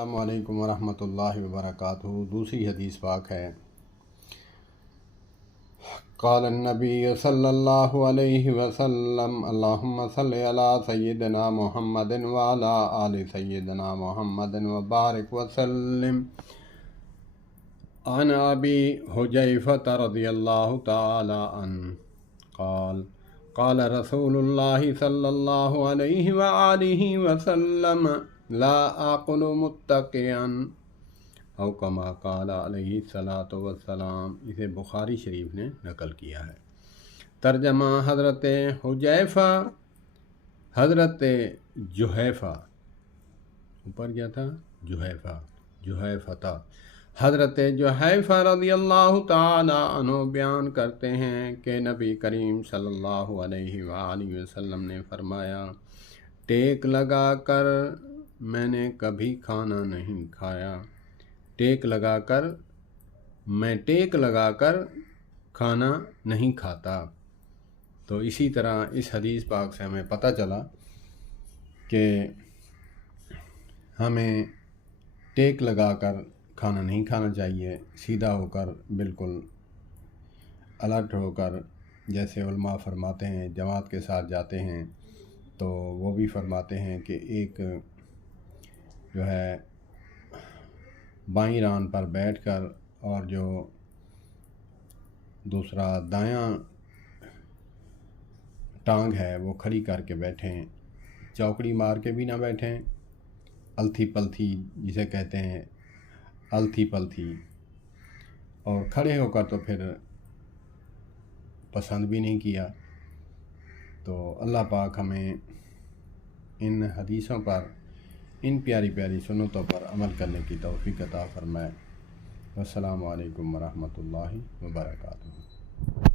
السلام علیکم ورحمۃ اللہ وبرکاتہ۔ دوسری حدیث پاک ہے، قال النبی صلی اللہ علیہ وسلم اللہم صلی علی سیدنا محمد وعلی آل سیدنا محمد وبارک وسلم۔ عن ابی حذیفہ رضی اللہ تعالی عنہ قال قال رسول اللہ صلی اللہ علیہ وآلہ وسلم لا آکل متکئا او کما قال علیہ الصلاۃ والسلام۔ اسے بخاری شریف نے نقل کیا ہے۔ ترجمہ حضرت حذیفہ، حضرت جحیفہ، اوپر کیا تھا؟ جحیفہ، حضرت جحیفہ رضی اللہ تعالی عنہ بیان کرتے ہیں کہ نبی کریم صلی اللہ علیہ وآلہ وسلم نے فرمایا، ٹیک لگا کر میں نے کبھی کھانا نہیں کھایا۔ ٹیک لگا کر کھانا نہیں کھاتا۔ تو اسی طرح اس حدیث پاک سے ہمیں پتہ چلا کہ ہمیں ٹیک لگا کر کھانا نہیں کھانا چاہیے، سیدھا ہو کر، بالکل الرٹ ہو کر، جیسے علماء فرماتے ہیں جماعت کے ساتھ جاتے ہیں تو وہ بھی فرماتے ہیں کہ ایک جو ہے بائیں ران پر بیٹھ کر اور جو دوسرا دایاں ٹانگ ہے وہ کھڑی کر کے بیٹھیں، چوکڑی مار کے بھی نہ بیٹھیں، التھی پلتھی جسے کہتے ہیں، التھی پلتھی، اور کھڑے ہو کر تو پھر پسند بھی نہیں کیا۔ تو اللہ پاک ہمیں ان حدیثوں پر، ان پیاری پیاری سنتوں پر عمل کرنے کی توفیق عطا فرمائے۔ السلام علیکم ورحمۃ اللہ وبرکاتہ۔